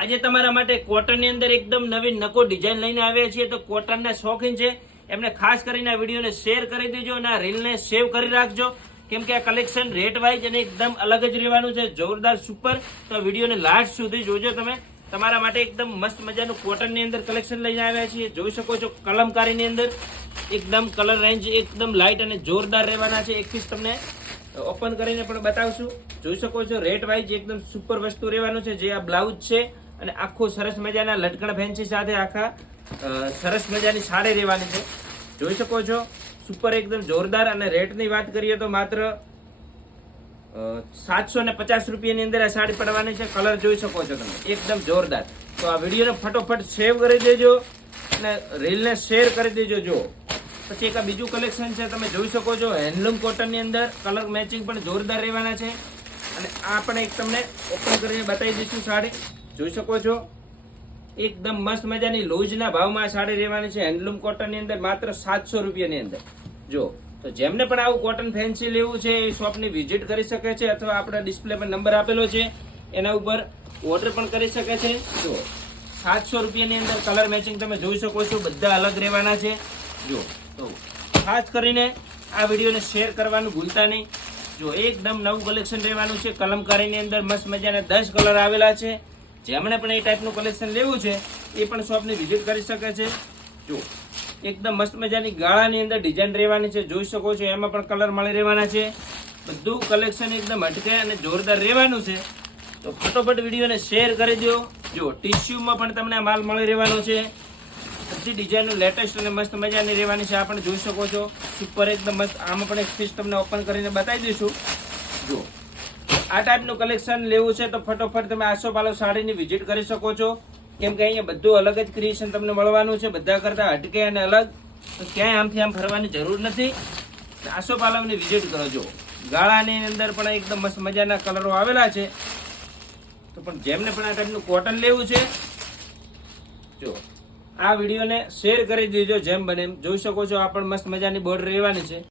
આજે તમારા માટે કોટનની અંદર એકદમ નવી નકો ડિઝાઇન લઈને આવ્યા છીએ. તો કોટનના શોખીન છે એમને ખાસ કરીને આ વિડીયોને શેર કરી દેજો અને આ રીલને સેવ કરી રાખજો, કેમ કે આ કલેક્શન રેટ વાઇઝ અને એકદમ અલગ જ રહેવાનું છે, જોરદાર સુપર. તો આ વિડીયોને લાસ્ટ સુધી જોજો તમે. તમારા માટે એકદમ મસ્ત મજાનું કોટનની અંદર કલેક્શન લઈને આવ્યા છીએ. જોઈ શકો છો કલમકારીની અંદર એકદમ કલર રેન્જ એકદમ લાઇટ અને જોરદાર રહેવાના છે. એક પીસ તમને ઓપન કરીને પણ બતાવશું. જોઈ શકો છો રેટ વાઇઝ એકદમ સુપર વસ્તુ રહેવાનું છે. જે આ બ્લાઉઝ છે અને આખું સરસ મજાના લટકણ ફેન્સી સાથે આખા સરસ મજાની સાડી રહેવાની છે. જોઈ શકો છો સુપર એકદમ જોરદાર. અને રેટની વાત કરીએ તો માત્ર 750 રૂપિયાની અંદર આ સાડી પડવાની છે. કલર જોઈ શકો છો તમે એકદમ જોરદાર. તો આ વિડીયોને ફટોફટ સેવ કરી દેજો અને રીલને શેર કરી દેજો. જો પછી એક આ બીજું કલેક્શન છે, તમે જોઈ શકો છો હેન્ડલૂમ કોટનની અંદર કલર મેચિંગ પણ જોરદાર રહેવાના છે. અને આ પણ એક તમને ઓપન કરીને બતાવી દઈશું સાડી. જોઈ શકો છો એકદમ મસ્ત મજાની લોજના ભાવમાં આ સાડી રહેવાની છે. હેન્ડલૂમ કોટનની અંદર માત્ર 700 રૂપિયાની અંદર. જો તો જેમને પણ આવું કોટન ફેન્સી લેવું છે એ શોપની વિઝિટ કરી શકે છે, અથવા આપણા ડિસ્પ્લે પર નંબર આપેલો છે એના ઉપર ઓર્ડર પણ કરી શકે છે. જો 700 રૂપિયાની અંદર કલર મેચિંગ તમે જોઈ શકો છો, બધા અલગ રહેવાના છે. જો તો ખાસ કરીને આ વિડીયોને શેર કરવાનું ભૂલતા નહીં. જો એકદમ નવું કલેક્શન રહેવાનું છે. કલમકારીની અંદર મસ્ત મજાના 10 કલર આવેલા છે. જેમણે પણ એ ટાઈપનું કલેક્શન લેવું છે એ પણ શોપની વિઝિટ કરી શકે છે. જો એકદમ મસ્ત મજાની ગાળાની અંદર ડિઝાઇન રહેવાની છે. જોઈ શકો છો એમાં પણ કલર મળી રહેવાના છે. બધું કલેક્શન એકદમ હટકે અને જોરદાર રહેવાનું છે. તો ફટોફટ વિડીયોને શેર કરી દો. જો ટીસ્યુમાં પણ તમને માલ મળી રહેવાનો છે. બધી ડિઝાઇનનું લેટેસ્ટ અને મસ્ત મજાની રહેવાની છે. આ પણ જોઈ શકો છો સુપર એકદમ મસ્ત. આમાં પણ એક પીસ તમને ઓપન કરીને બતાવી દઈશું. જો આ ટાઈપનું કલેક્શન લેવું છે તો ફટોફટ તમે આસોપાલવ સાડીની વિઝિટ કરી શકો છો, કેમ કે અહીંયા બધું અલગ જ ક્રિએશન તમને મળવાનું છે. બધા કરતા હટકે અને અલગ. તો ક્યાંય આમથી આમ ફરવાની જરૂર નથી. આસોપાલવની વિઝિટ કરો. જો ગાળાની અંદર પણ એકદમ મસ્ત મજાના કલરો આવેલા છે. તો પણ જેમને પણ આ ટાઈપનું કોટન લેવું છે, જો આ વિડીયોને શેર કરી દેજો જેમ બને એમ. જોઈ શકો છો આ પણ મસ્ત મજાની બોર્ડર રહેવાની છે.